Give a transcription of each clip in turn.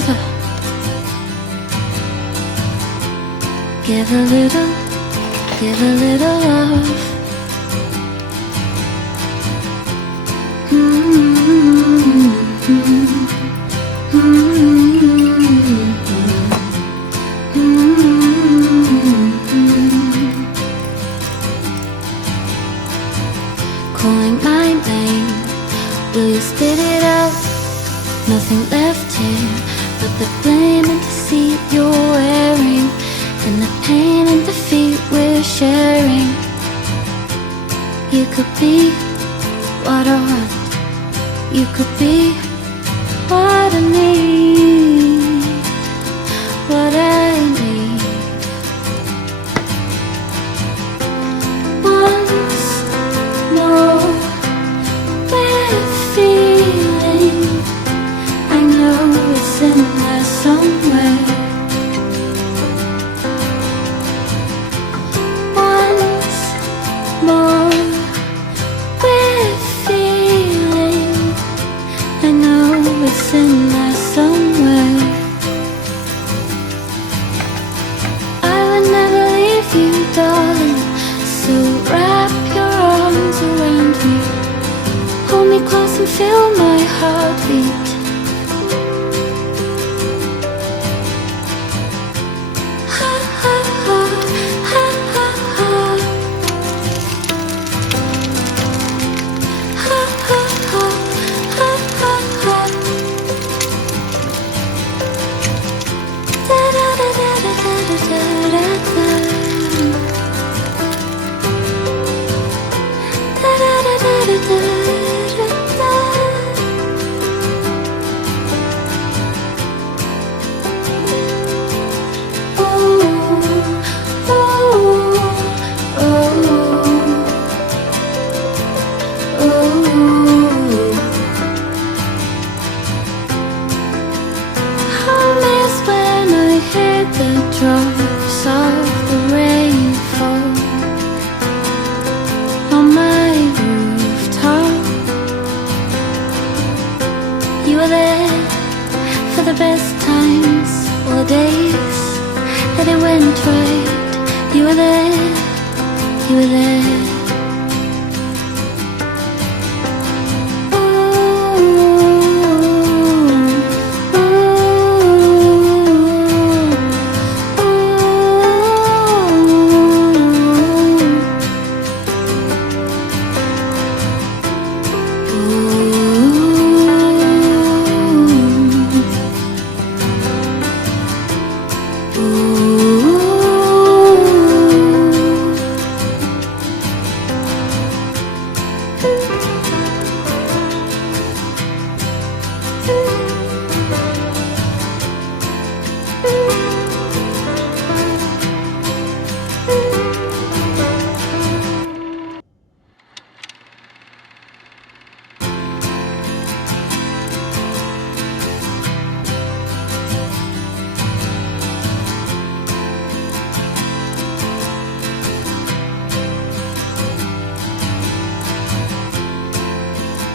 further. Give a little love. Calling my name, will you spit it out? Nothing left here but the blame and deceit you're wearing, and the pain and defeat we're sharing. You could be what I want, you could be what I need, what I need. Once more, we're feeling, I know it's in there somewhere. Once more, we're feeling, I know it's in there somewhere. I would never leave you, darling, so wrap your arms around me. Hold me close and feel my heartbeat. Ha ha ha, ha ha ha. Ha ha ha, ha ha ha. Da da da da da da da da da. Da da da da da da da. Drops of the rain fall on my rooftop. You were there for the best times, all the days that it went right. You were there, you were there.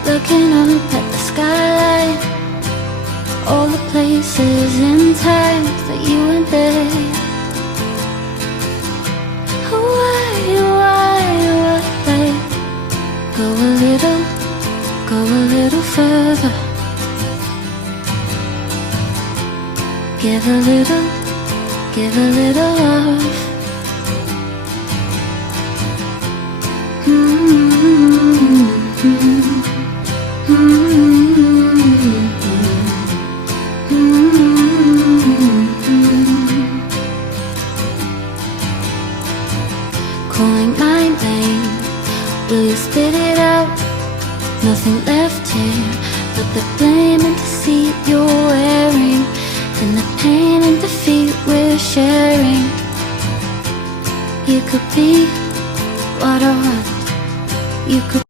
Looking up at the skyline, all the places and times that you were there. Why? Go a little further. Give a little love. Calling my name, will you spit it out? Nothing left here but the blame and deceit you're wearing, and the pain and defeat we're sharing. You could be what I want, you could